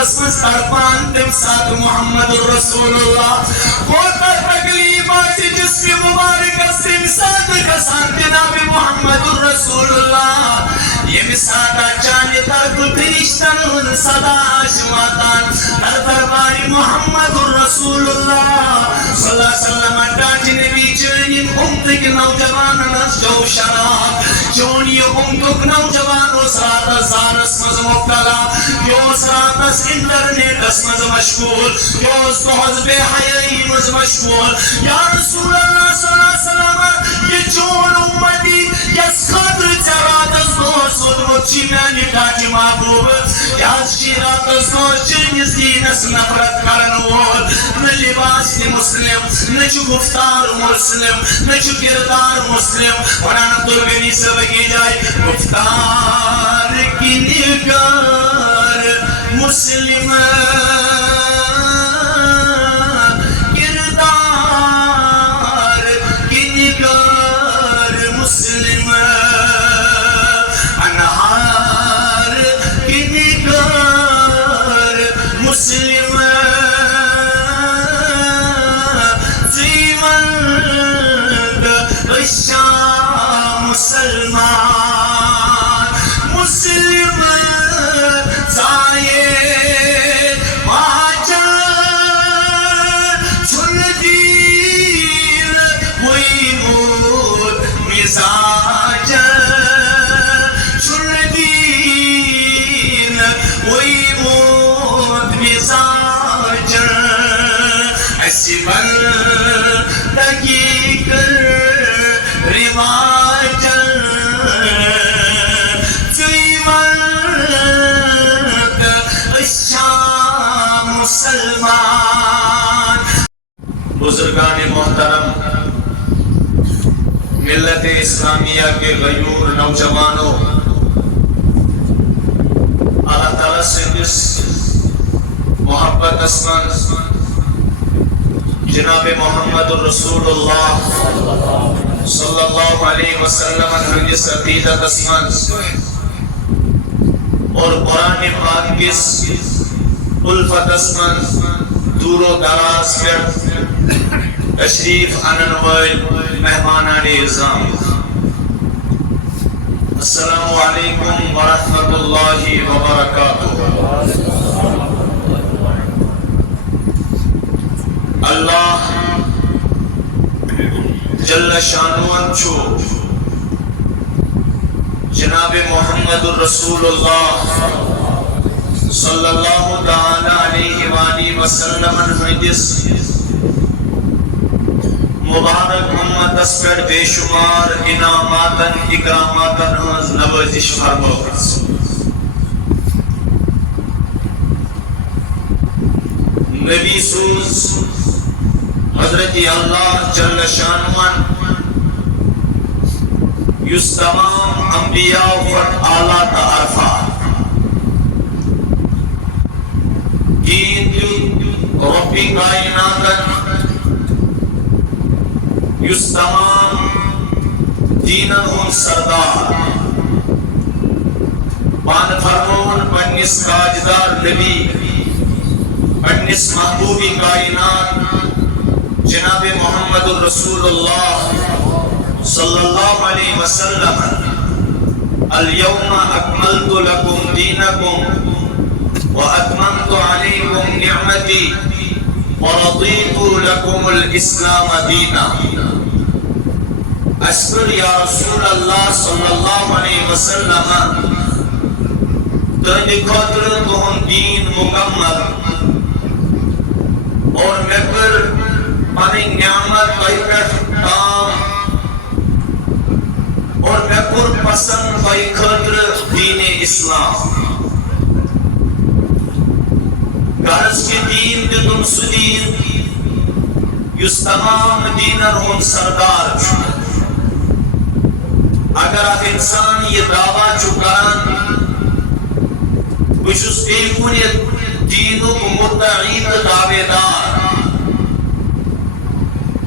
دلس من تڑپان تم ساتھ محمد رسول اللہ کوتا تکلیفات جسم مبارک تم ساتھ کسان جناب محمد رسول اللہ یہ مساتا چاند ترک فرشتن صدا آشماتان در دربار محمد رسول اللہ صلی اللہ علیہ وسلم اٹاچ نبی چنین امتک نوجوان نسجو شراب چونی امتک نوجوان اسرات زارس مز مبتلا کیوں اسرات اس انٹرنیٹ اس مز مشغول کیوں اس بہت بے حیائی مز مشغول یا رسول اللہ صلی اللہ علیہ وسلم یہ چون امتی یس خطر چرات اس دوست چی میانی ٹاکی محبوب یا شیرات دوست چنیز دینس نفرت کرن وول نہ لباس دی مسلم نہ چو گفتار مسلم نہ چو کردار مسلم قرآن عبدالغنی سے بگی جائے گفتار کی نگار مسلم کردار کی نگار مسلم مسلم زیوند الشام مسلمان مسلم زائد ماجر چن دین وی مود مزاج چن دین وی مود مزاج ایسی بندگی کر رواج زیوند الشام مسلمان بزرگان محترم ملت اسلامیہ کے غیور نوجوانوں اللہ تعالیٰ سے جس محبت اسمان جناب محمد رسول اللہ صلی اللہ علیہ وسلم جس عقیدت اسمان اور قرآن پاک کس الفت اسمان دور و دراز پر تشریف آنن والے مہمانان اعظام السلام علیکم ورحمۃ اللہ وبرکاتہ اللہ جل شانوان چھو جناب محمد رسول اللہ صلی اللہ تعالی علیہ وآلہ وسلم حدیث مبارک امت اس پر بے شمار انعاماتن اکراماتن ہنز نوازش فرماؤ نبی سوز حضرت اللہ جل شانوان یس تمام انبیاء فت آلہ تعرفہ دین ربی کائناتن یس تمام دینن ہم سردار پان فرمون پنیس تاجدار نبی پنیس محبوبی کائنات جناب محمد رسول اللہ صلی اللہ علیہ وسلم اليوم اکملت لکم دینکم واتممت علیکم نعمتی ورضیت لکم الاسلام دینا اشکر یا رسول اللہ صلی اللہ علیہ وسلم تہنی خاطر تہن دین مکمل اور میں پر پانی نعمت بھائی پر کام اور میں پر پسند بھائی خاطر دین اسلام غرض کے دین کے تم سدین یس تمام دینر ہم سردار چھو اگر آپ انسان یہ دعویٰ چکان کچھ اس بیکونیت دینوں کو متعید دعوے دار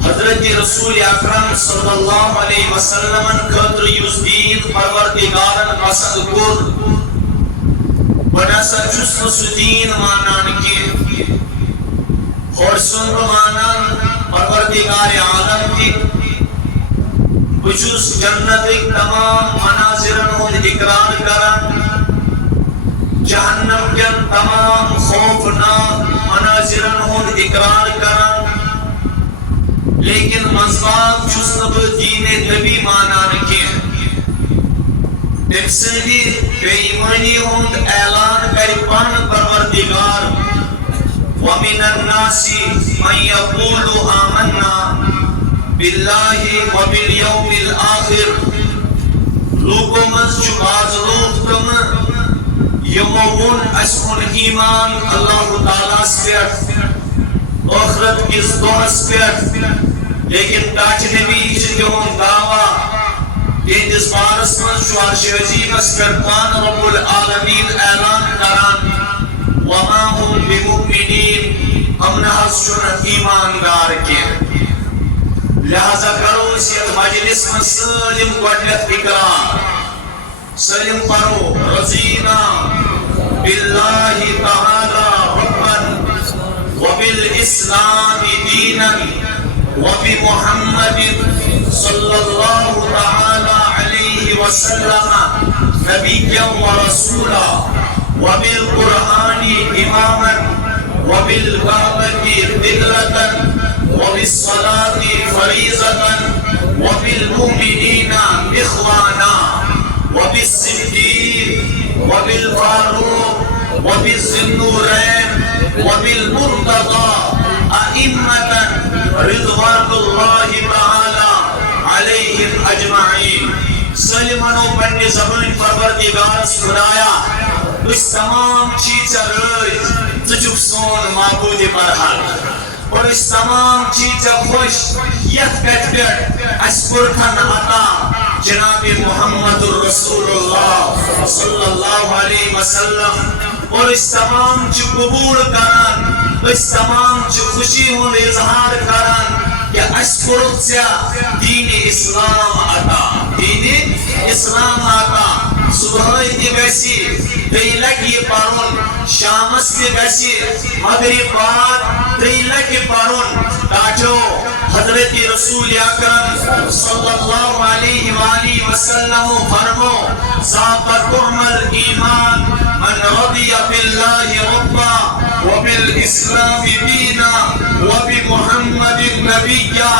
حضرت رسول اکرم صلی اللہ علیہ وسلم خاطر یس دین پروردگارن پسند کر بڑا سا جسم سدین مانان کی اور سن مانان پروردگار عالم کی بجوز جنت تمام مناظرن ہوں اقرار کرن جہنم کن تمام خوفناک مناظرن ہوں اقرار کرن لیکن مذباب جسنب دین نبی مانان کی تمسلی بے ایمانی ہوں اعلان کری پان پروردگار وَمِنَ النَّاسِ مَنْ يَقُولُ آمَنَّا بِاللَّهِ وَبِالْيَوْمِ الْآخِرِ لوگوں مز چباز لوگ تم یمون اسمون ایمان اللہ تعالیٰ سپیٹ آخرت کس دعا سپیٹ لیکن تاچ نبی چکہوں دعویٰ تیندس بارس من شوارش عظیم اسکرتان رب العالمین اعلان کران وَمَا هُمْ بِمُؤْمِنِينَ ہم نحس شنت ایماندار کے لہذا کرو اسی مجلس میں سلم قدلت اقرار سلم پرو رضینا باللہ تعالی ربا وبالاسلام دینا وبمحمد صلی اللہ تعالی علیہ وسلم نبیا ورسولا وبالقرآن اماما وبالكعبة قبلة وبالصلاة فريضة وبالمؤمنين إخوانا وبالصديق وبالفاروق وبالذنورين وبالمرتضى أئمة رضوان الله تعالى عليهم أجمعين سلمانو بني زبان پروردگار سنایا اس تمام چیز رائز تجھو سون معبود برحال اور اس تمام چیز خوش یت کٹ پیٹ اس پرکھن عطا جناب محمد الرسول اللہ صلی اللہ علیہ وسلم اور اس تمام چی قبول کران اس تمام چی خوشی ہون اظہار کران کہ اس پرکھسیا دین اسلام عطا دین اسلام عطا صبح دی گسی دیلکی پارون شامس دی گسی مغرب بعد دیلکی پارون تاجو حضرت رسول اکرم صلی اللہ علیہ وآلہ وسلم فرمو ذاقتم الایمان من رضی باللہ ربا وبالاسلام دینا وبمحمد نبیا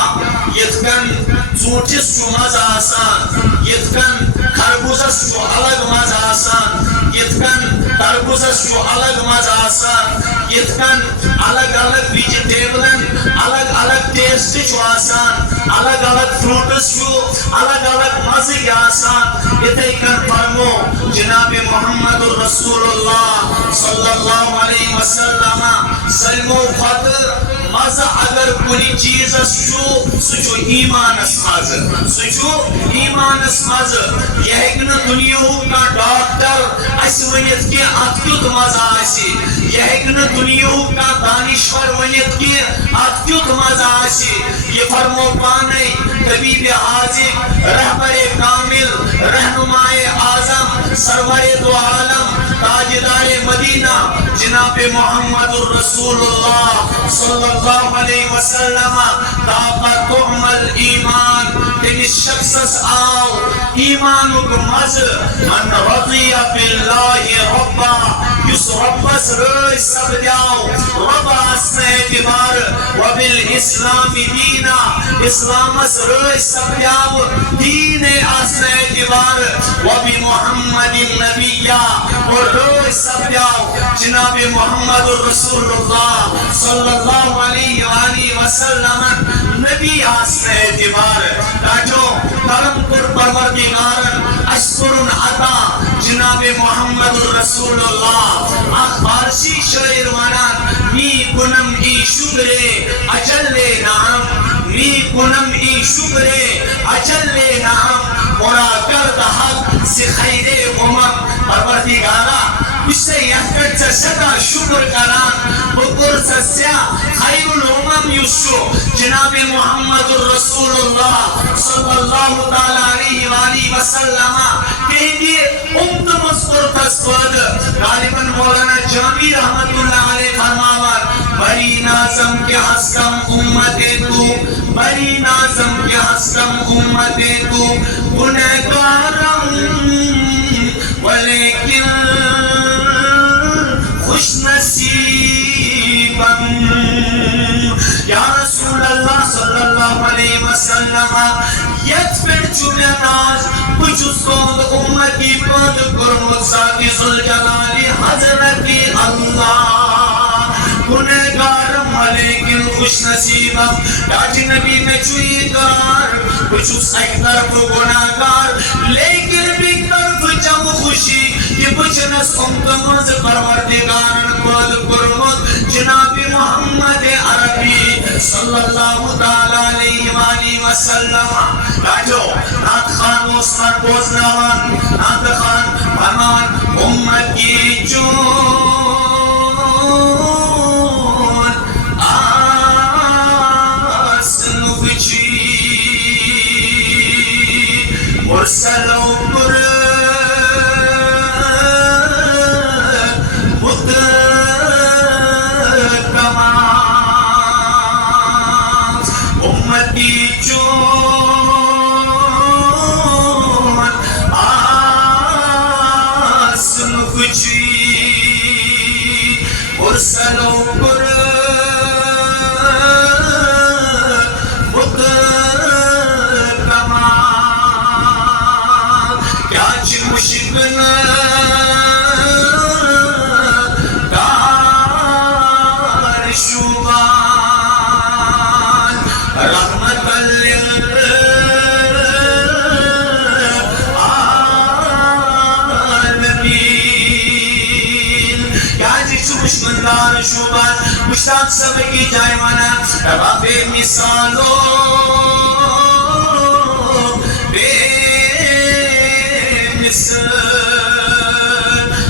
یتکن چوٹس چو مزا آسان یتکن خربوزس چو الگ مزا آسان یتکن تربوزس چو الگ مزا آسان یتکن الگ الگ ویجیٹیبلن الگ الگ ٹیسٹ چو آسان الگ الگ فروٹس چو الگ الگ مزی آسان یتکن فرمو جناب محمد رسول اللہ صلی اللہ علیہ وسلم سلمو خطر مزا اگر کوئی چیز سچو سچو ایمان اسماز سچو ایمان اسماز یہ ایک نا دنیا کا ڈاکٹر اس ونیت کے اتکیوت مزا آسی یہ ایک نا دنیا کا دانشور ونیت کے اتکیوت مزا آسی یہ فرمو پانے طبیب حاضر رہبر کامل رہنمائے اعظم سرور دو عالم تاجدار مدینہ جناب محمد الرسول اللہ صلی اللہ علیہ وسلم طاقتهم الایمان تنس شخص آو ایمانک مز من رضی باللہ ربا یس ربس رئی سب دیاو ربا اسم اعتبار وبالاسلام دینا اسلامس رئی سب دیاو دین اسم اعتبار وبمحمد نبیہ اور رئی سب دیاو جناب محمد الرسول اللہ صلی اللہ علیہ وآلہ وسلم نبی اسم اعتبار تاجو کرم پر پروردگارن اشکرن عطا جناب محمد الرسول اللہ فارسی شعر ونان می کنم ای شکرے اجل نعم می کنم ای شکرے اجل نعم مرا کرد حق سی خیر امم پروردگارا اس سے یحکت سے شکر کران بکر سسیا خیر الامم جناب محمد الرسول اللہ صلی اللہ تعالیٰ علیہ وآلہ وسلم کہنگے امت مذکر تسپد غالباً مولانا جامی رحمت اللہ علیہ فرماوار بری نازم کے حسکم امت تو بری نازم کے حسکم امت تو گنہگارم ولیکن خوش نصیبم یا رسول اللہ صلی اللہ علیہ وسلم یت پر چوبیتاز بچوس کود امتی پد کرمت ساتی ذوالجلالی حضرتی اللہ گنہگارم لیکن خوش نصیبم تاج نبی میں چوئی قرار بچوس ایک طرف گناہگار لیکن بھی طرف جم خوشی یہ بچنس امتمز پروردگارن پد کرمت جناب محمد عربی صلی اللہ تعالیٰ علیہ وآلہ وسلم راجو نات خان عثمان بوزنوان نات خان فرمان امت کی جون آسن بچی مرسلوں پر مشتاق سب کی جائے مانا رباب مثالوں بے مثل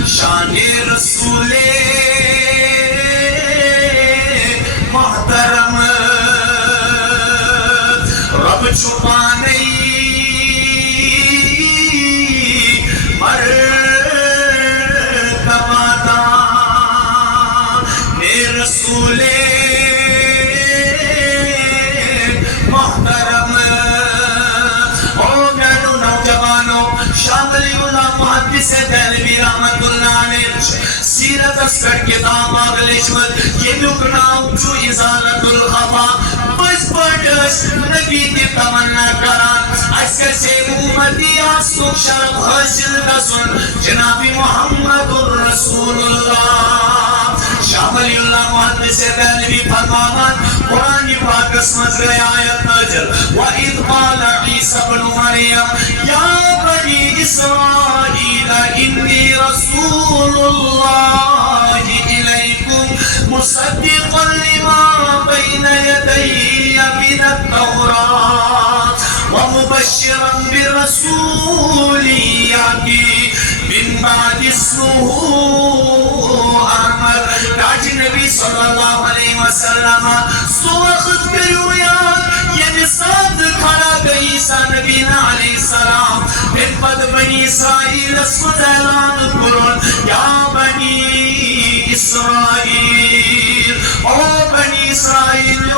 شان رسول محترم رب چھپا نہیں رسول محترم او میانو نوجوانو شاملی اللہ محدث دہلوی رحمت اللہ علیہ سیرت اسکر کتاب آگلشمت یہ لکناو جو ازالت الخفا بس پڑھس نبی کی تمنا کران اسکر سے امتی آسک شرف حاصل رسول جناب محمد الرسول اللہ شاملی اللہ محدث دہلوی فرماوان قرآن پاک اسمت گئے آیت نجل وَإِذْ قَالَ عِيسَى ابْنُ مَرْيَمَ يَا بَنِي إِسْرَائِيلَ إِنِّي رَسُولُ اللَّهِ إِلَيْكُمْ مُصَدِّقًا لِمَا بَيْنَ يَدَيَّ مِنَ التَّوْرَاةِ وَمُبَشِّرًا بِرَسُولٍ يَأْتِي مِن بَعْدِي اسْمُهُ احمد تاج نبی صلی اللہ علیہ وسلم سو وقت کریو یاد یہ نساد کھڑا گئی عیسیٰ نبینا علیہ السلام پھر پد بنی اسرائیل اسمت اعلان کرن یا بنی اسرائیل او بنی اسرائیل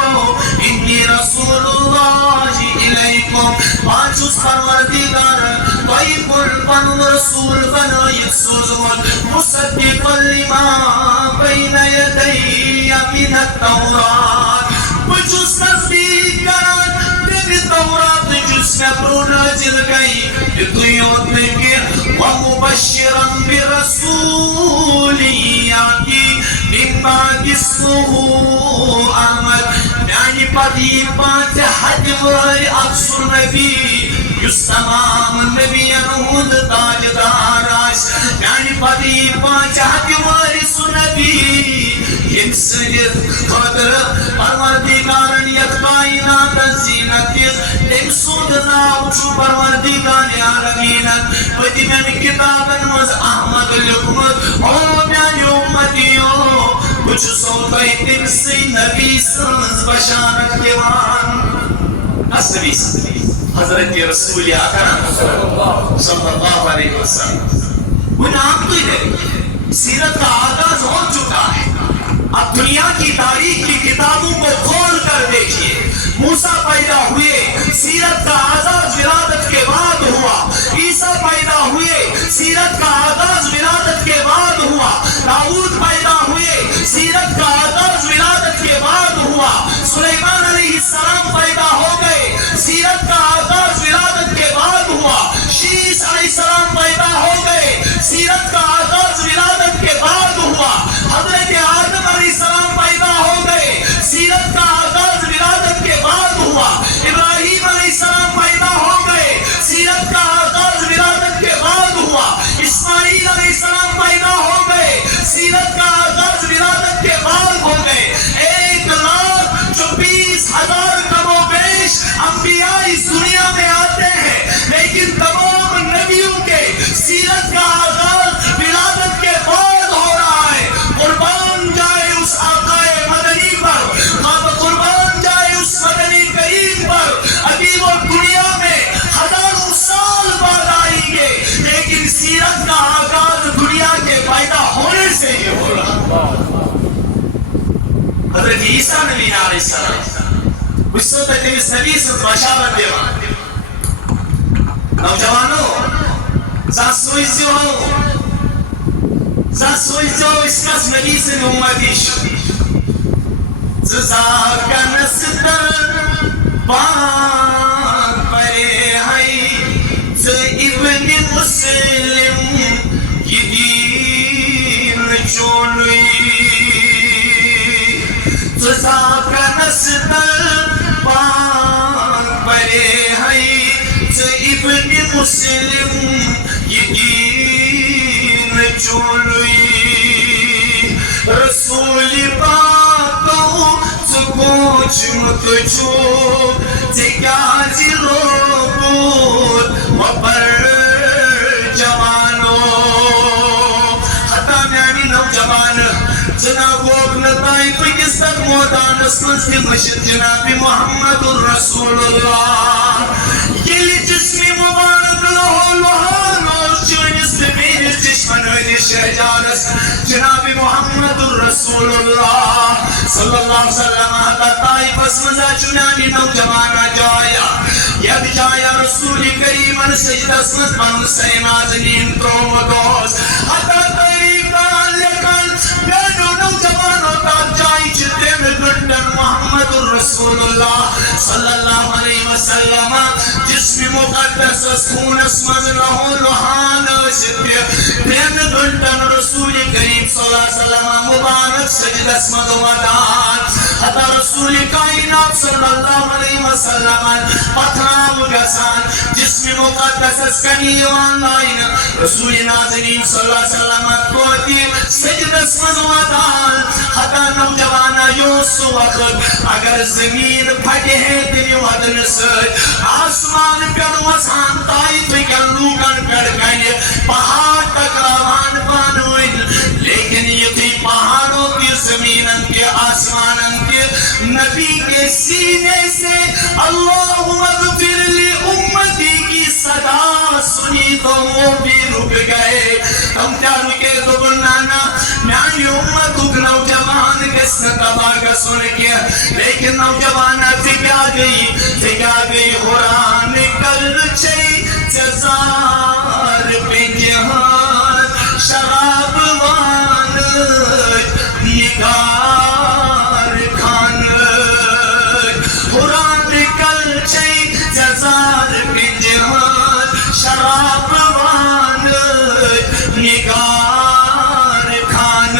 انی رسول اللہ علیکم پانچوس پروردگارن طیب الفن رسول بنایت سوزمن مصدقا لما بین یدی من التورات بجوز تصدیق کرن تیمی تورات جس میں پرو نازل گئی اتیوت میں گر ومبشرا برسول یاتی من بعد اسمه احمد یعنی پدی پانچ حد واری افسر نبی یس تمام نبی انہود تاجدار آش یعنی پدی پانچ حد واری سنبی یم سجد قدر پروردگارن یک کائنات زینتیز یم سود ناوچو پروردگار عالمینت پدی میں کتابن مز احمد لکمت او میانی امتیو بچ سوتے تم سے نبی سنز بشارت دیوان اس نبی حضرت رسول اکرم صلی اللہ علیہ وسلم وہ نام تو ہے سیرت کا آغاز ہو چکا ہے اب دنیا کی تاریخ کی کتابوں کو کھول کر دیکھیے موسیٰ پیدا ہوئے سیرت کا آغاز ولادت کے بعد ہوا عیسیٰ پیدا ہوئے سیرت کا آغاز ولادت کے بعد ہوا داؤد پیدا ہوئے سیرت کا آغاز ولادت کے بعد ہوا سلیمان علیہ السلام پیدا ہو گئے سیرت کا آغاز ولادت کے بعد ہوا شیش علیہ السلام پیدا ہو گئے سیرت کا آغاز ولادت کے بعد ہوا حضرت آدم علیہ السلام پیدا ہو گئے سیرت کا آغاز ولادت کے بعد ہوا ابراہیم علیہ السلام پیدا ہو گئے سیرت کا آغاز ولادت کے بعد ہوا اسماعیل علیہ السلام پیدا ہو گئے سیرت کا آغاز ولادت کے بعد ہو گئے 1,24,000 کم و بیش انبیاء اس دنیا میں آتے ہیں لیکن تمام نبیوں کے سیرت کا آغاز ولادت کے بعد ہو رہا ہے قربان جائے اس آقا مدنی پر قربان جائے اس مدنی کریم پر ابھی وہ دنیا میں ہزاروں سال بعد آئیں گے لیکن سیرت کا آغاز دنیا کے پیدا ہونے سے ہی ہو رہا حضرت عیسیٰ نبی علیہ السلام اس وقت اس نبی سے بشارت دیوان نوجوانوں زاسویزو اس کس نبی سے نومدیش زاکا نستر بان پرے ہائی ز ابن مسلم یہ دین چونوی زاکا نستر بان پرے ہائی ز ابن مسلم یہ دین چونوی رسول پاکو سکوچ متچو زکا جلو بود وپر جوانو حتی میانی نوجوان جناب وابنتائی پاکستان موتان اسمس کی مشد جناب محمد الرسول اللہ یہ جسمی مبارک لہو لہان اور چونس میرے چشمن ویدی شہجارس جناب محمد الرسول اللہ صلی اللہ علیہ وسلم حتی طائف اسمزا چنانی نوجوانا جایا ید جایا رسول کریم سجد اسمت من سینازنین تروم دوست حتی طریقان لکن بیانو نوجوانو تا جائی چتے میں گھنٹن محمد الرسول اللہ صلی اللہ علیہ وسلم جسم مقدس اسکون اسمز لہو لحان ستے بین گھنٹن رسول کریم صلی اللہ علیہ وسلم مبارک سجد اسمد ودان حتی رسول کائنات صلی اللہ علیہ وسلم پتھرام گسان جسم مقدس اسکنیوان لائن رسول ناظرین صلی اللہ علیہ وسلم کوتی سجد اسمد ودان حتی نوجوانا یوسو وقت اگر زمین پھٹے ہیں تیری ودن سج آسمان پر وزان تائف کن لوگن کڑکن پہاڑ تک روان بانوین لیکن یہ تھی پہاڑوں کی زمینن کے آسمانن کے نبی کے سینے سے اللہ اغفر لی امتی کی صدا سنی تو وہ بھی رک گئے تم کیا رکے تو بنانا میانی امت اگ نوجوان کس نے تباہ کا سن کیا لیکن نوجوان فکا گئی قرآن کل چئی جزار پہ جہان شراب وان نگار کھان قرآن کل چئی جزار پہ جہان شراب وان نگار کھان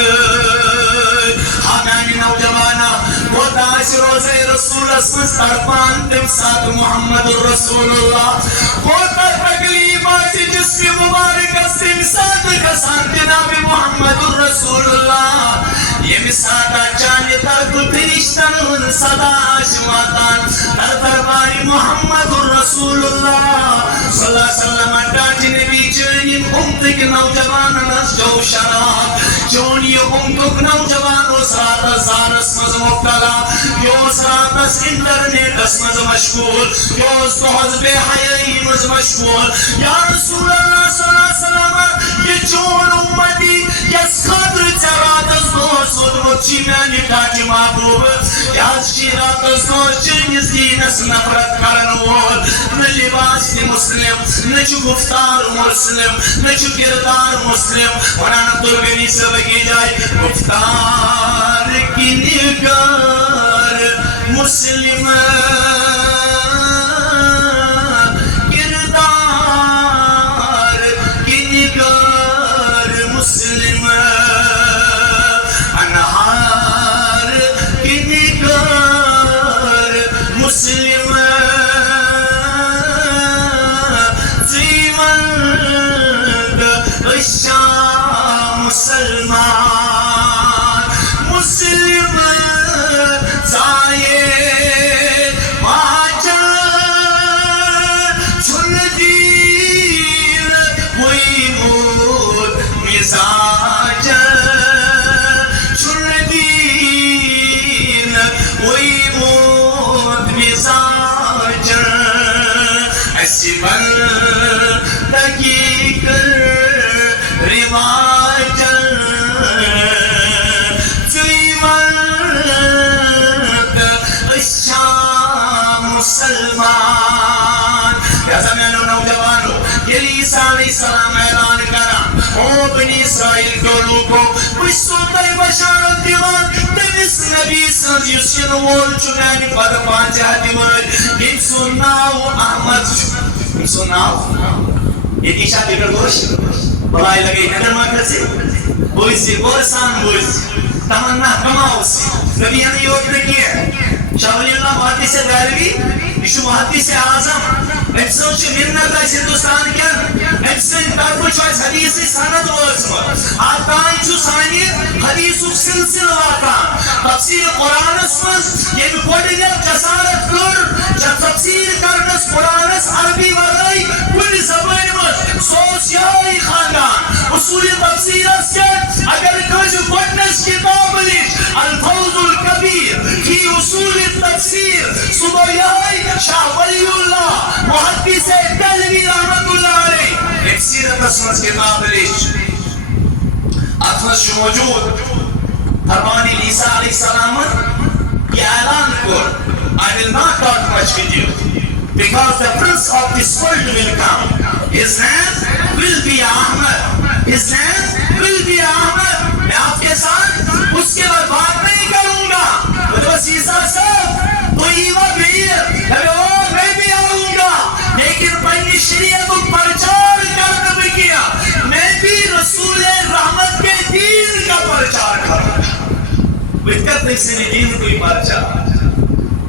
ہمیں نوجوانا وہ داش روزے رسول اسمس ترپان تم ساتھ محمد الرسول اللہ وہ تکلیفات جسم مبارک اسم ساتھ کسان جناب محمد الرسول اللہ یہ مساتا چانے ترک پھرشتن صدا آشماتان در درباری محمد الرسول اللہ صلی اللہ علیہ وسلم اٹاچ نبی چونی امتک نوجوان نسجو شراب چونی امتک نوجوان اسرات زانس مز مبتلا یوس راتس انٹرنیٹ اسمز مشغول یوس بہت بے حیائی مز مشغول یا رسول اللہ صلی اللہ علیہ وسلم یہ چون امتی یس خطر چراتس دوس ودمچی میانی ٹاچی محبوب یس شیراتس دوس چنیس دینس نفرت کرن وول نہ لباس نہ مسلم نہ چھ گفتار مسلم نہ چھ کردار مسلم ونان عبدالغنی صاحب کی جائے گفتار کی نگار مسلم کردار کی نگار مسلم انہار کی نگار مسلم مسلمان مسلم زائے واجہ چھن دین وہی مود مزاج چھن دین وہی مود مزاج ایسی بندگی کر رواج مسلمان یا زمینو نوجوانو یہ عیسیٰ علیہ السلام اعلان کرا او بنی اسرائیل کو لوگو بشتو تی بشارت دیوان تیس نبی سن یسین وول چنانی پد پانچہ دیوان ان سناو احمد ان سناو یہ دیشا دیگر گوش بلائی لگئی نگر مکر سے بویسی بورسان بویسی تمنا کماؤ سی نبی ہمیں یوک نکیے شاہ ولی اللہ محدث دہلوی یہ محدث اعظم نفسوں سے منت ہے ہندوستان کیا نفسوں طرف چوائس حدیث سند وزم آتائیں چو سانی حدیث سلسل واقعا تفسیر قرآن اسمز یہ بھی بڑی جب جسارت کر جب تفسیر کرنس قرآن اس عربی ورائی کل زبان مز سوسیائی خاندان اصول تفسیر اس کے اگر کچھ بڑنس کتاب لیش الفوز الکبیر کی اصول التفسیر صبحیائی شاہ ولی اللہ محدث دہلوی رحمت اللہ علیہ ایک سیرت اسمز کتاب لیش اتمس موجود فرمانی عیسیٰ علیہ السلام یہ اعلان کر I will not talk much with you because the prince of this world will come. His name will be Ahmed. His name will be Ahmed. میں آپ کے ساتھ اس کے بعد بات نہیں کروں گا. وہ تو عیسیٰ صاحب تو ایوہ میں بھی آؤں گا لیکن پنی شریعت کو پرچار کرنا بھی کیا. میں بھی رسول رحمت کے دین کا پرچار کروں گا. وِدْكَتْ نِكْسِنِ دین کوئی پرچار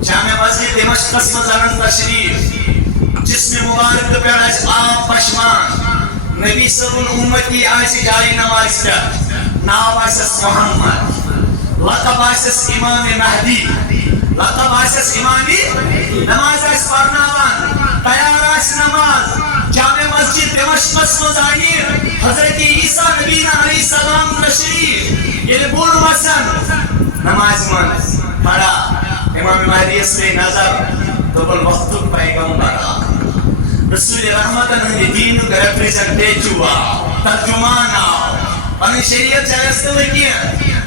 جامع مسجد دمشق قسم زنن تشریف جس میں مبارک پیڑاش آپ پشمان نبی صلی اللہ امتی آئیسی جاری نواز کا نام آئیسس محمد لقب آئیسس امام مہدی لقب آئیسس امامی نماز آئیس پرناوان تیار آئیس نماز جامع مسجد دمشق قسم زنن حضرت عیسیٰ نبینا علیہ السلام تشریف یہ بول وسن نماز من پڑا امام مہدی اس میں نظر دوبل وقت پیغمبر رسول رحمت نے دین کا ریپریزنٹیٹیو ترجمان پنی شریعت چلستل کیا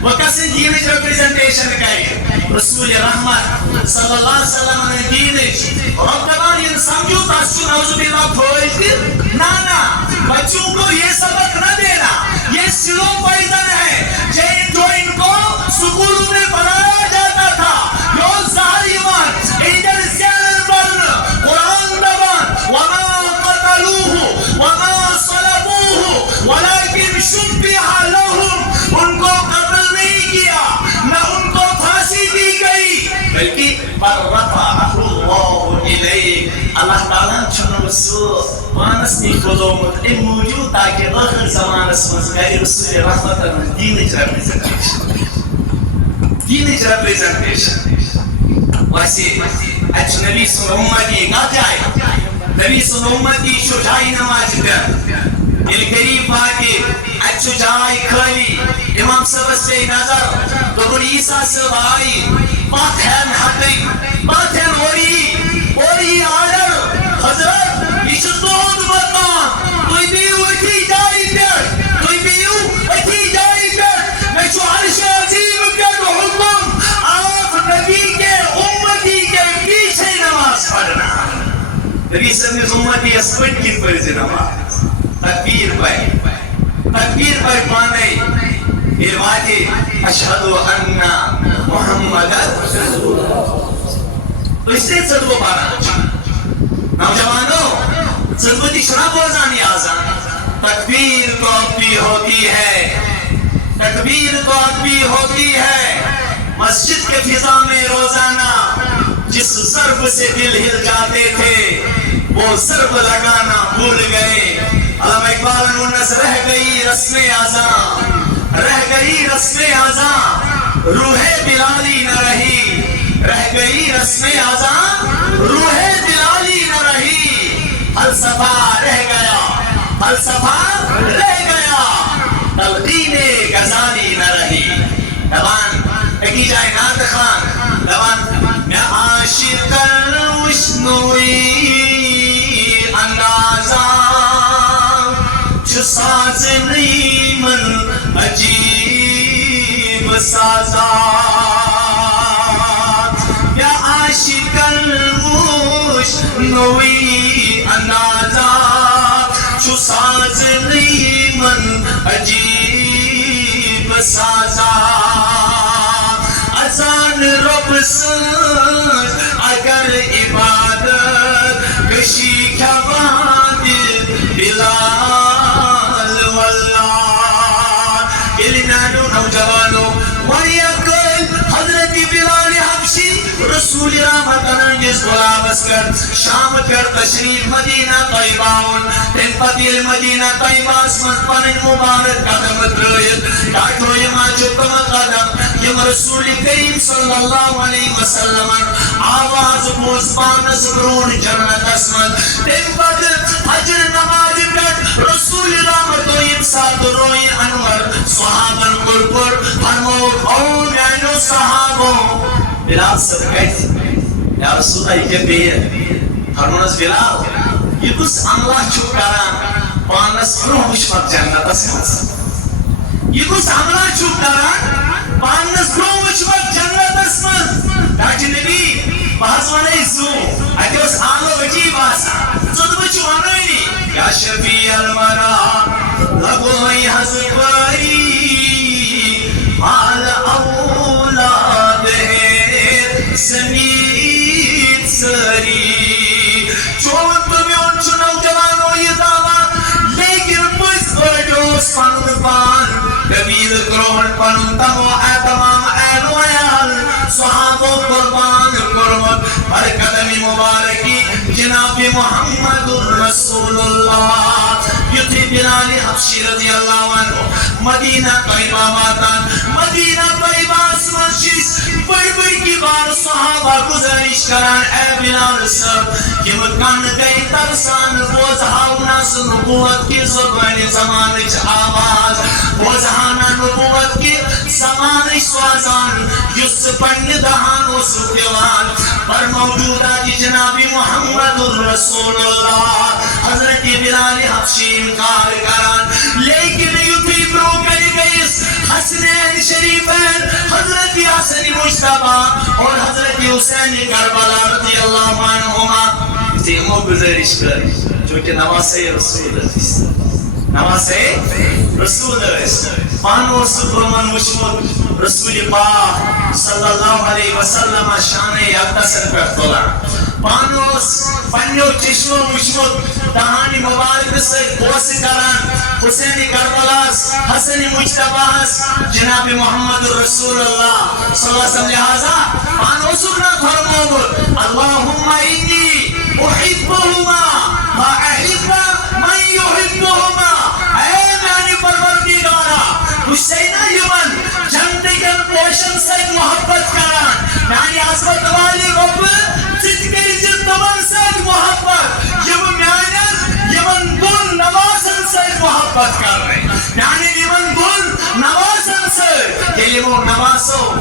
وہ کسی دین کی ریپریزنٹیشن کری رسول رحمت صلی اللہ علیہ وسلم نے دین ربنا یہ سمجھو تاسو نوز باللہ پھوئے نانا بچوں کو یہ سبق نہ دینا یہ سلو پائدن ہے جو ان کو سکولوں میں بنایا جاتا تھا ظاہر ایمان ایدر زیادر برن قرآن دبان وما قتلوه وما صلبوه ولیکن شبیح لهم ان کو قتل نہیں کیا نہ ان کو پھانسی دی گئی بلکہ فرفعہ اللہ الیہ اللہ تعالیٰ چھنو رسول پانس نہیں قدومت ان موجود تاکہ آخر زمان اسمز گئی رسول رحمت دین ریپریزنٹیشن ویسے اچھ نبی صلی اللہ علیہ وسلم کی گا جائے نبی سن امتی چھو جائی نماز پہ یل قریب واقع اتھ جائے خالی امام صاحب سے نظر دوپن عیسیٰ صاحب آئی پتھ ہین ہٹی پتھ ہین اوری آرڈر حضرت یہ تہد مکان تھی بہو اتھی جائی پہ تھی بہو اتھی جائی پہ میں عرش عظیم پہ حکم آپ نبی کے امتی کے پیچھے نماز پڑھنا نبی سنز امتی اس پٹ کی فرض نماز تکبیر پر پانے پھر واجی اشہدو ان محمد رسول اللہ تو اس سے صدقو پانا نوجوانوں صدقو شرح بوزانی آزان تکبیر تو اب بھی ہوتی ہے تکبیر تو اب بھی ہوتی ہے مسجد کے فضا میں روزانہ جس ضرب سے دل ہل جاتے تھے وہ ضرب لگانا بھول گئے علامہ اقبال انس رہ گئی رسم آزاں رہ گئی رسم آزاں روح بلالی نہ رہی رہ گئی رسم آزاں روح بلالی نہ رہی فلسفہ رہ گیا فلسفہ رہ گیا تلقین غزالی نہ رہی دبان ایک جائے نات خان دبان میں عاشق الوشنوی اندازہ ساز نیمن عجیب سازا یا عاشق الوش نوی اندازہ چو ساز نیمن عجیب سازا ازان رب سنج اگر عبادت کشی کباد بلال نوجوانوں وریقل حضرت بلال حبشی رسول رحمت انجز غلابس کر شام کر تشریف مدینہ طیباون تن پتیل مدینہ طیبہ اسمت پنن مبارک قدم ترائیت ڈاکٹو یما چکم قدم یم رسول کریم صلی اللہ علیہ وسلم آواز موزبانس برون جنت اسمت تن پتیل حجر نماز کر رسول رحمت یم ساتھ روئی انور صحابن قربر فرمو او میانو صحابو بلال صاحب کہتے یا رسول اللہ یہ بیئر فرمونس بلال یہ کس عملہ چھو کران پانس برو مشفت جنت اسمت یہ کس عملہ چھو کران پانس برو مشفت جنت اسمت تاکہ نبی بحث وانے سو اگر اس آلو وجیب آسا صد بچو آنوینی یا شفیع المرا لگوئی حضبائی مال اولاد ہے سمید سری چون تمہیں ان چنو جوانو یہ دعویٰ لیکن پس بڑھوس پنود پان قبیل کرون پنود تمو تمام اہل و عیال صحابو قربان کرمت ہر قدمی مبارکی جناب محمد رسول اللہ یتھی بلال حبشی رضی اللہ عنہ مدینہ طیبہ ماتان مدینہ طیبہ اسمشیس بڑی بڑی کی بار صحابہ گزارش کران اے بلال صاحب کہ مکان گئی ترسان بوزہاونا سے نبوت کی زبان زمانچ آواز بوزہانا نبوت کی زمانچ سوازان جس پنڈ دہان و سکیوان پر موجودہ کی جناب محمد رسول اللہ حضرت بلال حبشی انکار کران لیکن یوتی برو کر گئیس حسنین شریفین حضرت حسن مجتبہ اور حضرت حسین کربلا رضی اللہ عنہما اسی امو گزارش کر جو کہ نواز رسول نواز رسول پانو سبرمن مشمد رسول پاک صلی اللہ علیہ وسلم شان اقتصر پر طلع پانوس پنیو چشم مشمد دہانی مبارک سے بوس کران حسین کربلاس حسن مجتباس جناب محمد رسول اللہ صلی اللہ علیہ وسلم لہذا پانوس اپنا فرمود اللہم انی احبہما ما احب من یحبہما اے میانی پروردگارا حسینہ یمن جنتگن پوشن سے محبت کران میانی عظمت والی رب جت کری جت تمن سے محبت یم محبت کر رہے یعنی یمن گل نوازن سے یمو نوازو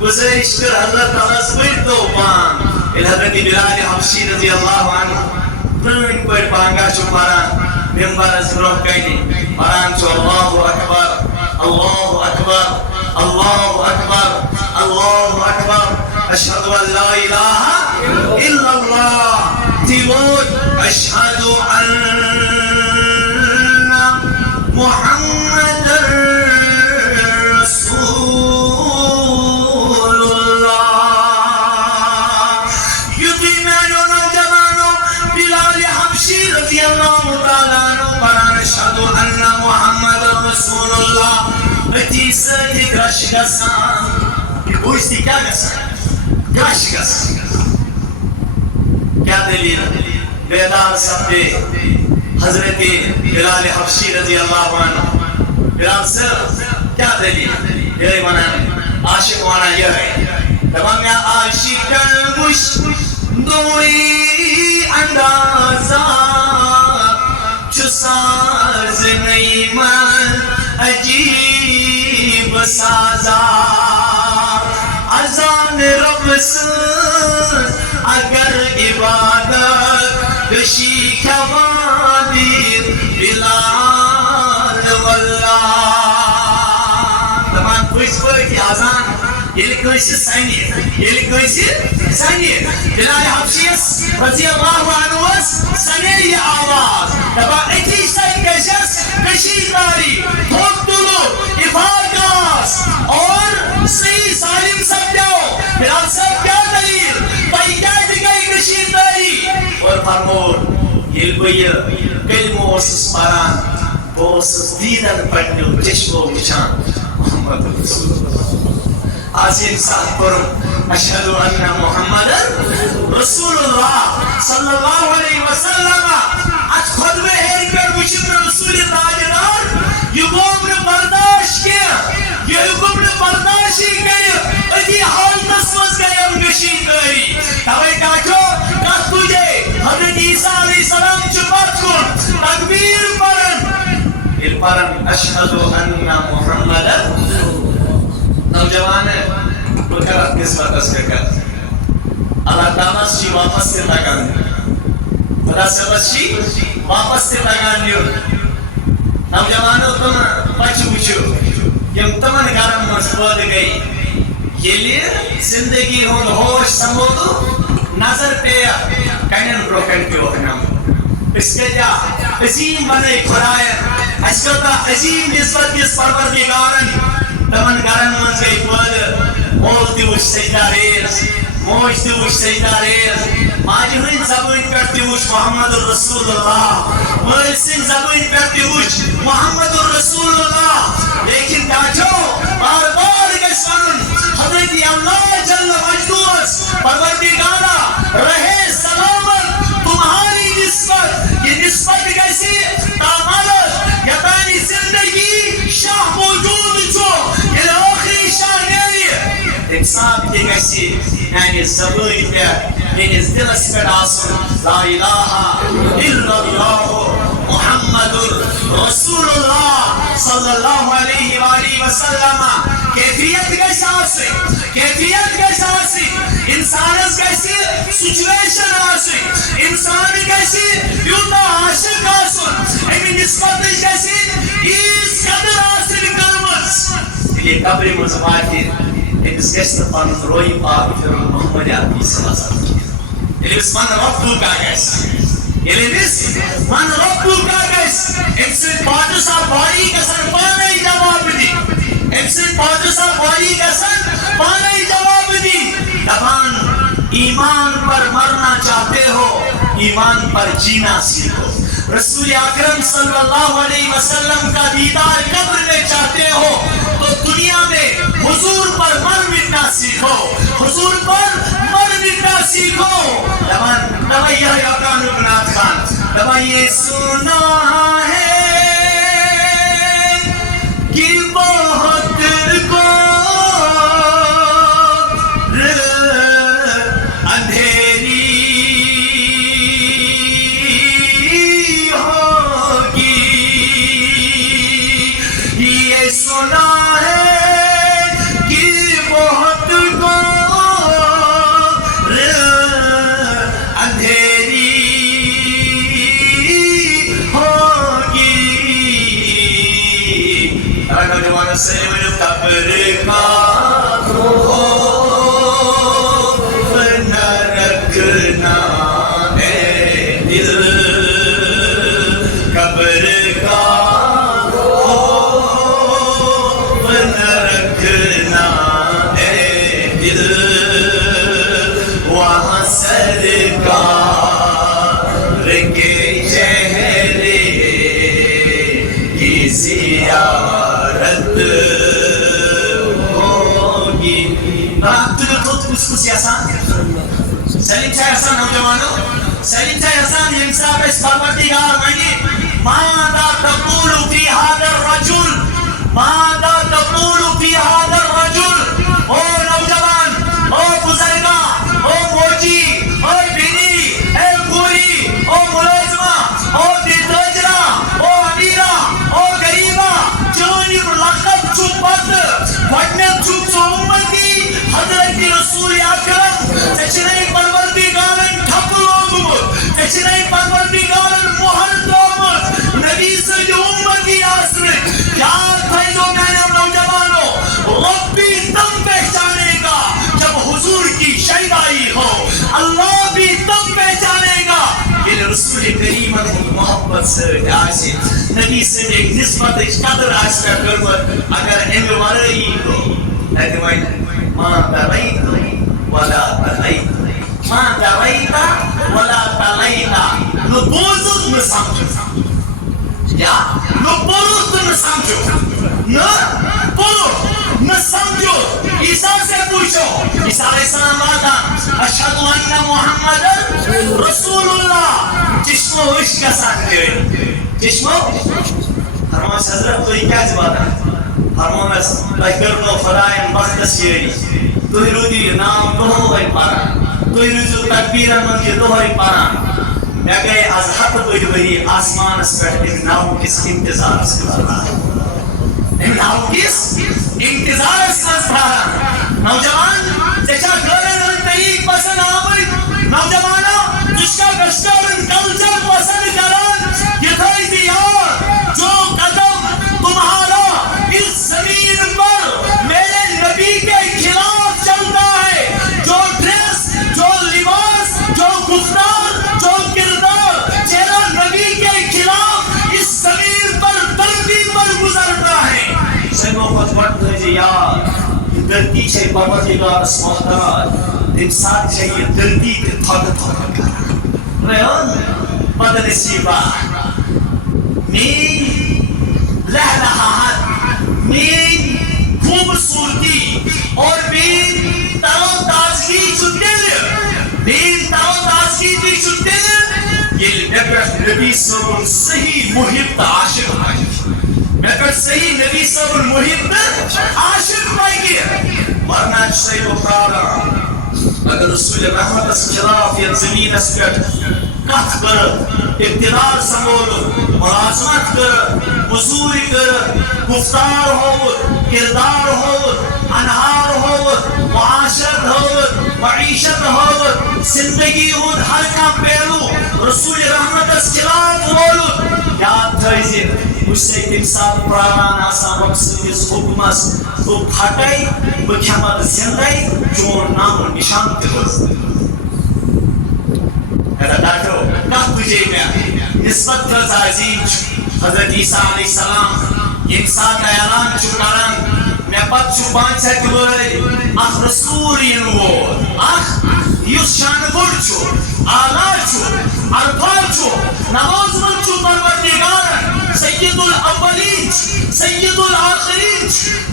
گزارش کر حضرت عزبر تو بان حضرت بلال حبشی رضی اللہ عنہ پرین کوئی بانگا چو پران ممبر از روح کینی پران چو اللہ اکبر اللہ اکبر اللہ اکبر اللہ اکبر اشہد ان لا الہ الا اللہ تیمود اشہد ان محمد رسول اللہ اتی سردی گرش گسان یہ بوجھتی کیا گسان گرش گسان کیا دلیل بیدار سبتے حضرت بلال حبشی رضی اللہ عنہ بلال سر کیا دلیل یہ منان عاشق وانا یہ ہے تمام یا عاشق مش دوئی اندازہ چو ساز نیمن عجیب سازا اذان رب سن اگر عبادت کشی کبادیر بلال واللہ تمام کوئی کوئی کی اذان یہ کوئی سنی بلال حبشی رضی اللہ عنہ سنی یہ آواز دبا اتی سن کشس کشید داری تھوک دلو افاقاس اور صحیح سالم سب جاؤ بلال صاحب کیا دلیل بھائی کیا دکھائی کشید داری اور فرمود یہ کوئی کلمہ اسس پران وہ اسس دیدن پڑھنیو چشمو وچان محمد رسول اللہ آسین ساتھ کرم اشہد ان محمد رسول اللہ صلی اللہ علیہ وسلم آج خود میں ہے پر وچن رسول تاجدار یہ حکم نے برداشت کیا یہ حکم نے برداشت کیا اتی حال نسمز گئے ہم گشید داری تاوے کاچو کہت تجھے حضرت عیسیٰ علیہ السلام چپت کن تکبیر پرن یہ پرن اشہد ان محمد نوجوان ہے بکرات نسبت اس کے کر اللہ تعالیٰ شی واپس سے لگان خدا سے بچی واپس سے لگان دیو نوجوانوں تم بچ بچو یم تمن گرم مصبود گئی یہ لیے زندگی ہون ہوش سمودو نظر پیا کینن روکن کے وقنم اس کے جا عظیم بنے خدایت اس کا عظیم نسبت اس پروردگارن تمن گرن من گئی پود مول دیوش سجدہ ریز موج دیوش سجدہ ریز ماجی ہن زبان پر دیوش محمد رسول اللہ مول سن زبان پر دیوش محمد رسول اللہ لیکن کاچو بار بار گسن حضرت اللہ جل مجدوس پروردگارا رہے سلامت تمہاری نسبت یہ نسبت کیسی تامالت یتانی زندگی شاہ موجود جو یہ آخری شاہ نیلی ایک صاحب کی کیسی یعنی زبوری پر یعنی دلس پر آسن لا الہ الا اللہ محمد رسول اللہ صلی اللہ علیہ وآلہ وسلم کیفیت کیسا آسی کیفیت کیسا آسی انسان اس کیسی سچویشن آسی انسان کیسی یوتا عاشق آسن ایمی نسبت کیسی اس قدر آسی کرمز یہ قبر مزباتی ایک اس کیسا پانن روئی پاک پھر محمد عبی صلی اللہ علیہ وسلم یہ اس من رب تو کا کیسی یہ من رب تو کا کیسی ایک سے پاٹو سا باری کسر پانے جواب دی ایک سے پاٹو سا باری کسر پانے جواب دی دبان ایمان پر مرنا چاہتے ہو ایمان پر جینا سیکھو رسول اکرم صلی اللہ علیہ وسلم کا دیدار قبر میں چاہتے ہو تو دنیا میں حضور پر مر مٹنا سیکھو حضور پر مر مٹنا سیکھو دبا یہ اکرام رکنات خان دبا یہ سنا ہے کہ بہت کو سرکار کے چہرے کی زیارت ہوگی. کس آسان سلیم چاہے آسان نوجوانوں سلیم چاہے آسان انصاف اس پروردگار مانی ماذا تقول في هذا الرجل ماذا تقول في هذا الرجل او نوجوان او بزرگا او موجی او بینی اے گوری او ملازمہ او دیدوجرا او امیرہ او غریبہ چونی لقب چوپت وڈنم چوپ امتی حضرت رسول اکرم تچنائی پروردگارن ٹھپلوگمت تچنائی پروردگارن محل دومت نبی صلی امتی آسنے یاد تھائیدو میں نے نوجوانوں ربی تم پہچانے گا جب حضور کی شہدائی ہو اللہ بھی تم پہچانے گا کہ رسول کریم محبت سے آسے نبی سے ایک نسبت قدر آسنے کرمت اگر امی ورائی کو ایدوائن ما درائیت ولا تلائیت ما درائیت ولا تلائیت نبوزت میں سمجھو یا نبوزت میں سمجھو نہ سمجھو عیسیٰ سے پوچھو عیسیٰ علیہ السلام آتا اشہد ان محمد رسول اللہ چشمو عشق ساتھ چشمو فرماس حضرت تو یہ کیا جواب ہے فرماس بہرنو خدایان بختس یری تو رودی نام دہوئی پارا تو رودی تکبیرن من یہ دہوئی پارا میں گئے از حق بڑی بڑی آسمان اس پر ایک ناو کس انتظار اس کے بارا ایک ناو کس انتظار اس کے بارا نوجوان جیسا گرن اور طریق پسند آمد نوجوانہ جس کا گشتر کلچر پسند کرن یہ تھائی دیار جو قدم تمہارا اس زمین پر میرے نبی کے خلاف چلتا ہے جو ڈریس جو لباس جو گفتار جو کردار چہرہ نبی کے خلاف اس زمین پر دردی پر گزرتا ہے سنگوں کو بڑھ دے یار دردی سے پروردگار اس محتاج انسان سے یہ دردی کے تھک ریان بدنصیبہ مین لہلہات مین خوبصورتی اور مین ترو تازگی چھٹل مین ترو تازگی بھی چھٹل یہ نبی صبر صحیح محب عاشق میں پر صحیح نبی صبر محب عاشق پائی گیا ورنہ صحیح بخارا اگر رسول رحمت اس خلاف یا زمین اس پر کت کر اقتدار سمول ملازمت کر حضور کر گفتار ہو کردار ہو انہار ہو معاشرت ہو معیشت ہو زندگی ہو ہر کا پہلو رسول رحمت اس خلاف بولو یاد تھائیزی مجھ سے ایک ساتھ پرانان آسان وقت اس حکمس تو پھٹائی بکھیمت زندائی چون نام و نشان تلوز کہتا ڈاکٹر کہا تجھے میں نسبت کرز عظیم حضرت عیسیٰ علیہ السلام یہ ساتھ اعلان چکارن میں پت چوبان سے کبھر اخ رسول انو اخ یس شان بڑھ چو آلہ چو ارفا چو نواز من چو پروردگار سید الاولین سید الاخرین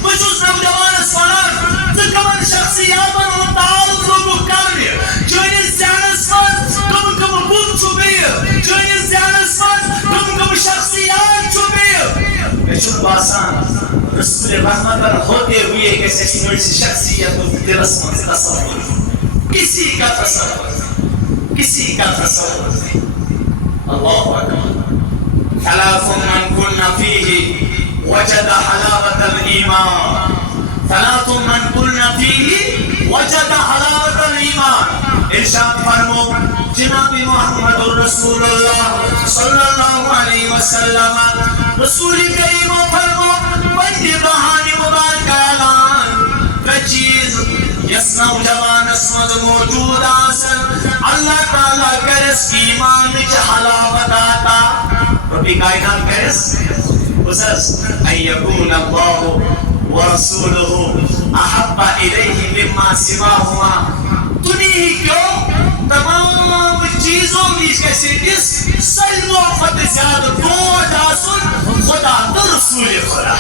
بجوز نوجوان اسفران تکمن شخصیاتن و تعارض رو بکرمی جوین زیانس من کم بود چو بیر جوین زیانس من کم شخصیات چو بیر بچون باسان رسول رحمت ہوتے ہوئے کیسے سنوڑی شخصیت کو درس من تصور کسی کا تصور اللہ اکبر ثلاث من كن فيه وجد حلاوة الإيمان ثلاث من كن فيه وجد حلاوة الإيمان ارشاد فرمو جناب محمد رسول اللہ صلی اللہ علیہ وسلم رسول کریم فرمو بندی بہانی مبارک اعلان کچیز یس نوجوان اسمد موجود آسن اللہ تعالیٰ کرس ایمان وچ حلاوت آتا ربی کائنات کرس اسس ان یکون اللہ ورسولہ احب الیہ مما سواہما تنہی کیوں گژھِ سٲلمو کھۄتہٕ زیادٕ ٹوٹھ آسُن خدا تہٕ رسوٗلِ خدا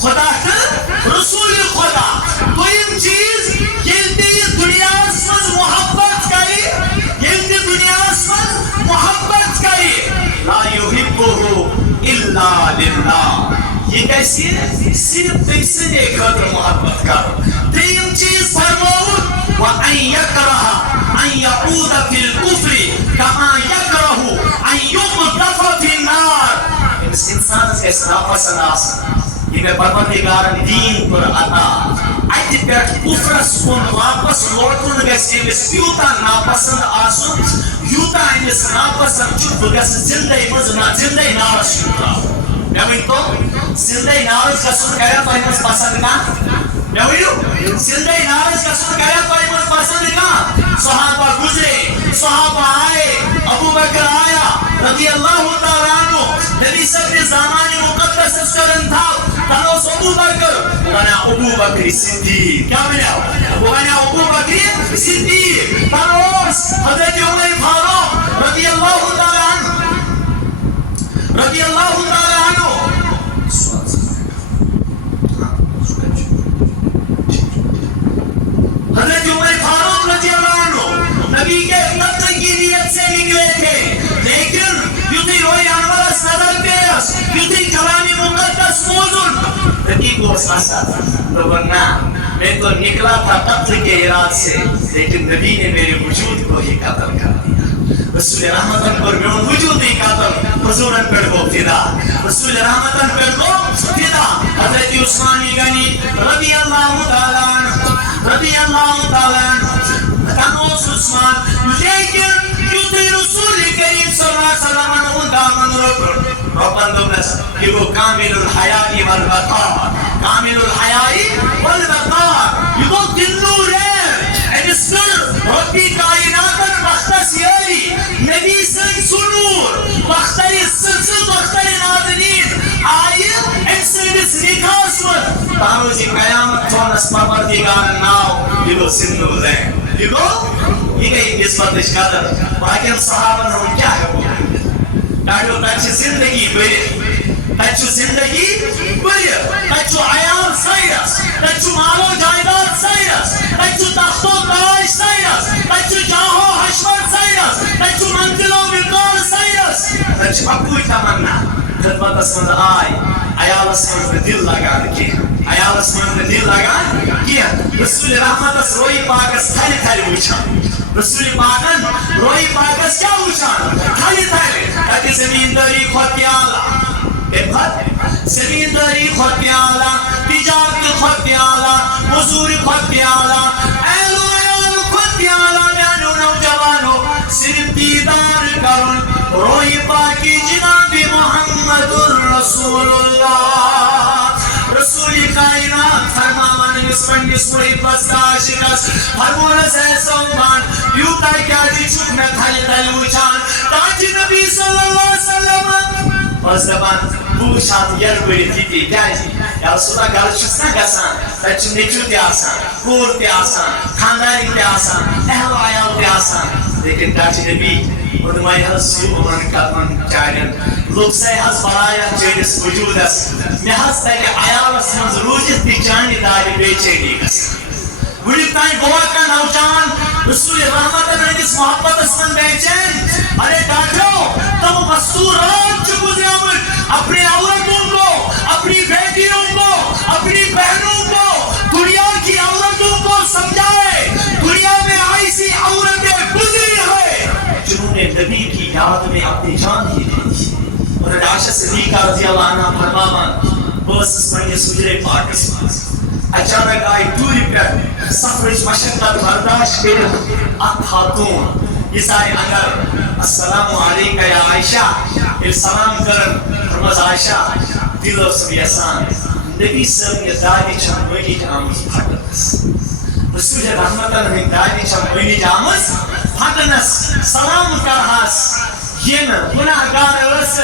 خدا تہٕ رسوٗلِ خدا دوٚیِم چیٖز ییٚلہِ تہِ یہِ دُنیاہَس منٛز محبت کرِ ییٚلہِ تہِ دُنیاہَس منٛز محبت کرِ لا یُحِبُّهُ إِلَّا لِلَّهِ یہ گژھِ صرف تٔمۍ سٕنٛدے خٲطرٕ محبت کرُن ترٛیٚیِم چیٖز فرمووُن وَأَن يَكْرَهَ أَن يَعُودَ فِي الْكُفْرِ كَمَا يَكْرَهُ أَن يُقْذَفَ فِي النَّارِ أمِس اِنسانَس گژھِ ناپسنٛد آسُن یہ مےٚ پروردگارن دیٖن کوٚر عطا اَتہِ پٮ۪ٹھ کُفرس کُن واپس لوٹُن گژھِ أمِس یوٗتاہ ناپسنٛد آسُن یوٗتاہ أمِس ناپسنٛد چھُ بہٕ گژھٕ زِندَے منٛز زِندَے نارس چھُ ترٛاوُن مےٚ ؤنۍتو زِندَے نارس گژھُن کریا تۄہہِ منٛز پسنٛد کانٛہہ مےٚ ؤنِو زِندَے نارس گژھُن کریا تۄہہِ منٛز پسنٛد کانٛہہ صحابہ گُزرے صحابہ آئے ابو بکر آیا رضی اللہ تعالیٰ عنہ نبی صاحب نے زمان مقدس کرن تھا تنوس ابو بکر بنا ابو بکر صدیق کیا بنا ابو بکر صدیق تنوس حضرت عمر فاروق رضی اللہ تعالیٰ عنہ حضرت عمر فاروق رضی اللہ عنہ نبی کے قتل کی نیت سے نکلے تھے لیکن یوتی روی انورس نظر پیس یوتی کلامی مقدس موزن نبی کو ساسا ورنہ میں تو نکلا تھا قتل کے اراد سے لیکن نبی نے میرے وجود کو ہی قتل کر دیا رسول رحمتن پر میون وجود ہی قتل حضورن پر ہو فدا رسول رحمتن پر ہو فدا حضرت عثمان غنی رضی اللہ تعالیٰ عنہ تنوس عثمان لیکن یوتی رسول کریم صلی اللہ علیہ وسلم ان دامن رکن ربان دوبنس کہ وہ کامل الحیائی والبقار کامل الحیائی والبقار یہ وہ دلو ریر امس کر ربی کائناتن وقتس یاری نبی سن سنور وقتری سلسل وقتری نادنین آئی امسنس نکاس من تاروزی قیامت تونس پروردگار ناو یہ وہ سنو ریر یہ گئی نسبت قدر باقی صحابہ نے کیا ہے وہ ڈاڑو تچ زندگی بری تچ زندگی بری تچ عیال سائرس تچ مالو جائیداد سائرس تچ تخت و تاج سائرس تچ جاہو حشمت سائرس تچ منزل و مقدار سائرس تچ اپوی تمنا خدمت اسمد آئی عیال اسمد دل لگان کی عیال اسمد دل لگان کی رسول رحمت اس روئی پاکس تھلی تھلی وچھا رسول پاکن روئی پاکس کیا وچھان تھلی تھلی تاکہ زمینداری خود پیالا زمینداری خود پیالا تجارت خود پیالا مزوری خود پیالا ایلو خود پیالا میانو نوجوانو صرف دیدار کرن روئی پاکی جناب محمد رسول اللہ رسول کائنات فرماوان نسپنگس روئی پستاشکس فرمونس ہے سومان یوتا کیا دی چھک میں تھلی تھلی وچان تاجی نبی صلی اللہ علیہ وسلم اس دبان بوشات یر بری تیتی کیا جی یا رسولہ گھر چھسنا گسان تچو نیچو تی آسان کور تی آسان خانداری تی آسان اہل و آیال تی آسان لیکن تاجی نبی ونمائی حضور عمران قدمان چاہیے لوگ سے حض برایا جیدس وجود اس میں حض تاکہ آیال اسمانز روجت تی جانی داری بیچے گی گس وڑی تائیں گوا کا نوجان رسول رحمت نجس محبت اسمان بیچین ارے ڈاکٹرو تم مستورات چکو دیامت اپنی عورتوں کو اپنی بیٹیوں کو اپنی بہنوں کو دنیا کی عورتوں کو سمجھائے دنیا میں ایسی عورتیں گزری ہے جنہوں نے نبی کی یاد میں اپنی جان ہی دی اور عائشہ صدیقہ رضی اللہ عنہ فرماوان بس اسمانی سجرے پاک اسمان اچانک آئی دوری پر سفرش مشقت برداشت کر خاتون اس آئی اگر السلام علیکہ یا عائشہ السلام کرن فرماز عائشہ دل و سب یسان نبی صلی دادی چم وینی جامز پھٹنس رسول رحمتہ نبی دادی چم وینی جامز پھٹنس سلام کرہاس ین گناہ گار ورس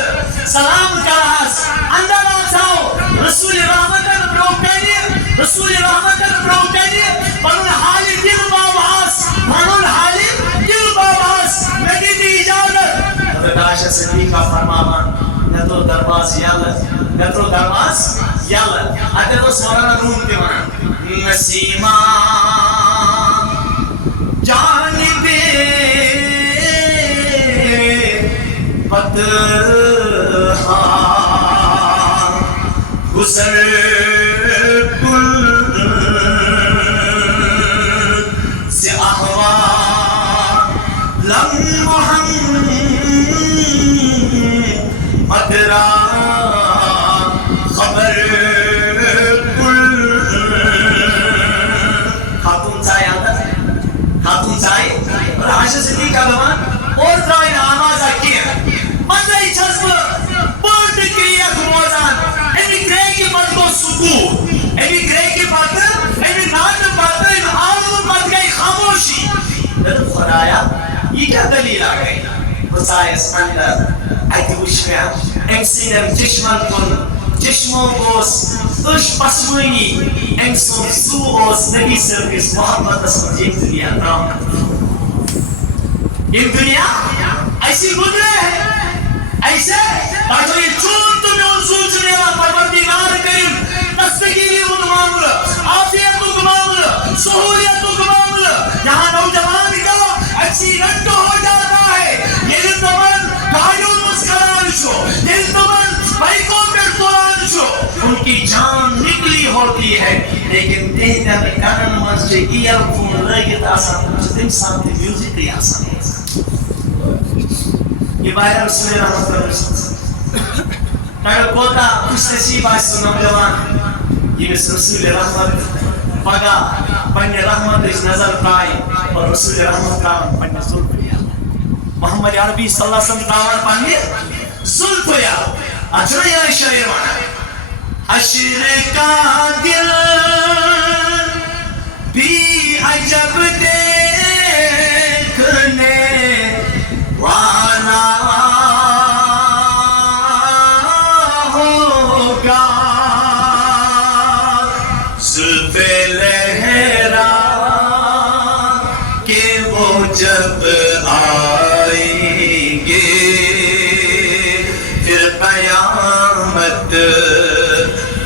سلام کرہاس اندر آتاو رسول رحمتہ نبروکنی رسول رحمتہ نبروکنی پنن حالی دل باباس پنن حالی دل باباس نبی دی اجازت ترو درواز یل ادھر اس مولانا روم دیوان نسیمہ جانب بدہا گزر کل سے احوا لمحم مدرا خبر کل خاتون چاہے آدھا خاتون چاہے اور عائشہ صدیقہ دوان اور درائن آمازہ کیا مزائی چھزب پورٹ کریا کموزان ایمی گرے کی بات کو سکو ایمی گرے کی بات ایمی نات بات ایمی آلون بات گئی خاموشی لیکن خدایا یہ کیا دلیل آگئی خسائس اندر ایتی وشکیا ایم سینم چشمن کن چشموں گوس اش پسوینی ایم سو اوس نبی سرکس محمد اسمت ایک دنیا درام یہ دنیا ایسی گزرے ہے ایسے تاکہ یہ چون تمہیں ان سوچنے والا پروردگار کریم تستگیری ان معاملہ آفیت ان معاملہ سہولیت ان معاملہ یہاں نوجوان نکلو ایکسیڈنٹ ہو جاتا ہے یہ تمہن گاڑیوں مسکران چھو یہ تمہن بائکوں پر قرآن چھو ان کی جان نکلی ہوتی ہے لیکن دیتا میں کارن مجھے ایئر فون لگت آسان تم ساتھ میوزک ہی آسان ہے یہ باہر رسول رحمت اللہ اگر کوتا کچھ نصیب آئے سو نوجوان یہ رسول رحمت پگا پنی رحمت اس نظر پائی اور رسول رحمت کا پنی ظلم پیا محمد عربی صلی اللہ علیہ وسلم دعوان پنی ظلم پیا اچھنا یہ شاعر مانا حشر کا دل بھی عجب دیکھنے والا ہوگا زلف لہرا کہ وہ جب آئیں گے پھر قیامت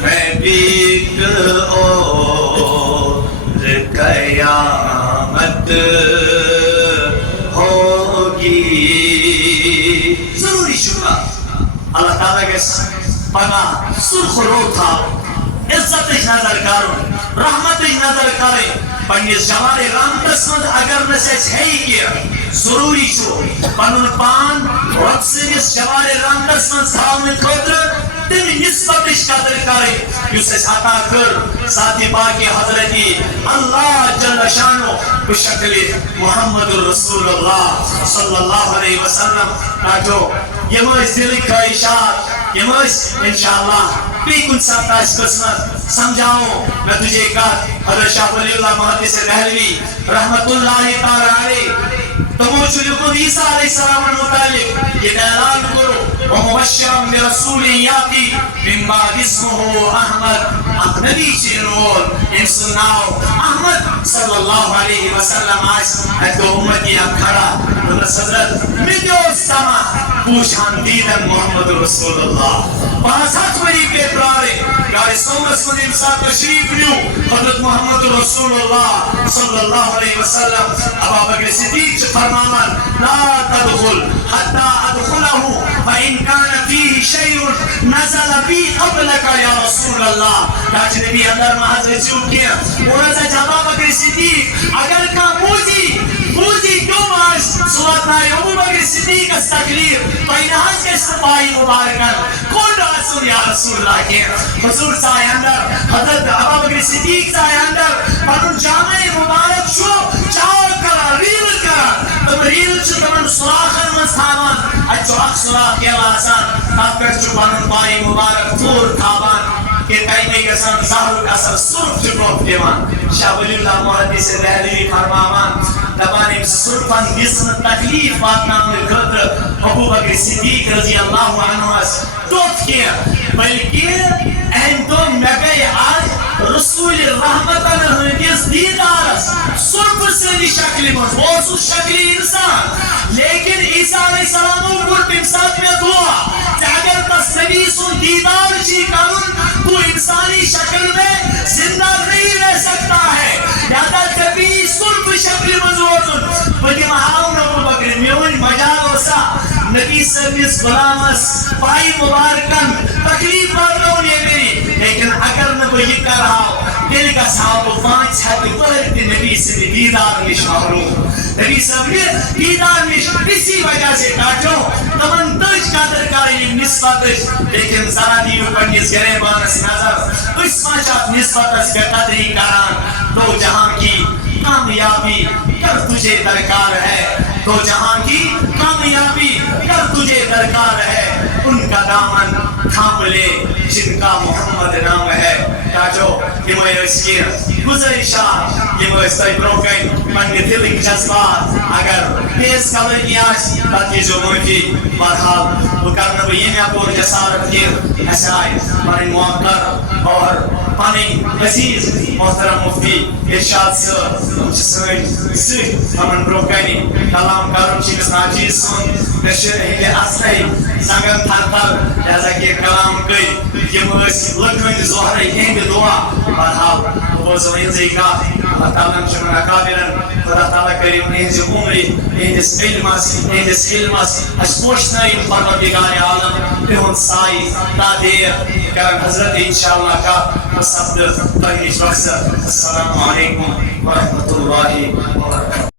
میں بیک اور قیامت ضروری شکر اللہ تعالیٰ کے پناہ سرخ رو تھا عزت نظر کرو رحمت نظر کرے پنیس جوار رام قسمت اگر نسیچ ہے ہی کیا ضروری چھو پنن پان رب سے اس جوار رام قسمت سامنے خطر تم نسبت قدر کرے یوسے عطا کر ساتھی باقی حضرتی اللہ جل شانو بشکل محمد رسول اللہ صلی اللہ علیہ وسلم کاجو یہ مجھ دل کا اشارت یہ مجھ انشاءاللہ بھی کن ساتھ اس قسمت سمجھاؤں میں تجھے کہا حضرت شاہ ولی اللہ محدث دہلوی رحمت اللہ تعالی علیہ تموچو لکن عیسیٰ علیہ السلام المتعلق یہ اعلان کرو ومبشرا برسول یاتی من بعد اسمه احمد نبی چیرول انسو ناو احمد صلی اللہ علیہ وسلم آج ایتو امتی اب کھڑا صدرت میڈیو سما پوچھان دیدن محمد رسول اللہ پانس ہاتھ مری کے پرارے گاری سومس من انسان تشریف لیو حضرت محمد رسول اللہ صلی اللہ علیہ وسلم ابا بکر صدیق فرمامان لا تدخل حتی ادخلہو فإن كان فيه شيء نزل بي قبلك يا رسول الله تاج نبی اندر محضر چوک کیا ورزا جابا بکر صدیق اگر کا موزی کیوں باش صورت نائی ابو بکر صدیق اس تکلیف پیناز کے صفائی مبارکن کون رسول یا رسول اللہ کیا حضور سائے اندر حضرت ابو بکر صدیق سائے اندر پنن جامع مبارک شو چاو کرا ریل کرا تم ریل چو تمن سراخن مصحابان اچھو اخ سراخ کے لاسان تب کر چو پنن بائی مبارک فور تھابان کہ قیمے کے سن ظاہر اثر صرف چکوپ دیوان شاہ ولی اللہ محدث دہلوی فرمامان دبانیم صرفاً جسم تکلیف باتنام خطر ابو بکر صدیق رضی اللہ عنہ اس توت کیا بلکہ اہم تو مگئی آج رسول رحمتاً ہنگیز دیدارس صرف سے دی شکلی مجھ وہ اس شکلی انسان لیکن عیسیٰ علیہ السلام کو تم ساتھ میں دعا کہ اگر تس نبی سن دیدار چی کرن تو انسانی شکل میں زندہ نہیں رہ سکتا ہے لہذا نبی سن تو شکل مزوزن بدیم آؤن ابو بکر میون مجال وسا نبی سروس غلامس پائی مبارکن تکلیف بردون یہ میری لیکن اگر نہ کوئی یہ کر رہا ہو دل کا صاحب 5 ہاتھ پر نبی سے دیدار نش محروم نبی صاحب نے دیدار نش اسی وجہ سے کاٹو تمن تج قدر کریں نسبت لیکن ذرا دیو پنس گریبانس نظر اس ماچا نسبت اس قدری کران تو جہاں کی کامیابی کر تجھے درکار ہے تو جہاں کی کامیابی کر تجھے درکار ہے ان کا دامن تھام لے جن کا محمد نام ہے کاجو یہ میں اسکیر گزرشا یہ میں اس طرح بروکن من کے دل کی جذبات اگر تیز خبر کی آج باتیں جو موٹی برحال وہ کرنا وہ یہ میں آپ کو جسارت دیر ایسائی پانی موقع اور پانی عزیز محترم مفتی ارشاد سر ہمن بروکنی کلام کارم چیز ناچیز سن نشر ہندے اصلی سنگن تھانتر لہذا کہ کلام کئی یہ مجھے لکھن زہر ہند دعا برحال وہ زمین زیگا اللہ تعالیٰ شکر اکابرن خدا تعالیٰ کریم انہز عمری انہز علمس اس پوشنائی پروردگار عالم بہن سائی تادیر کرن حضرت انشاءاللہ کا صبد تہنیش بخص السلام علیکم ورحمۃ اللہ وبرکاتہ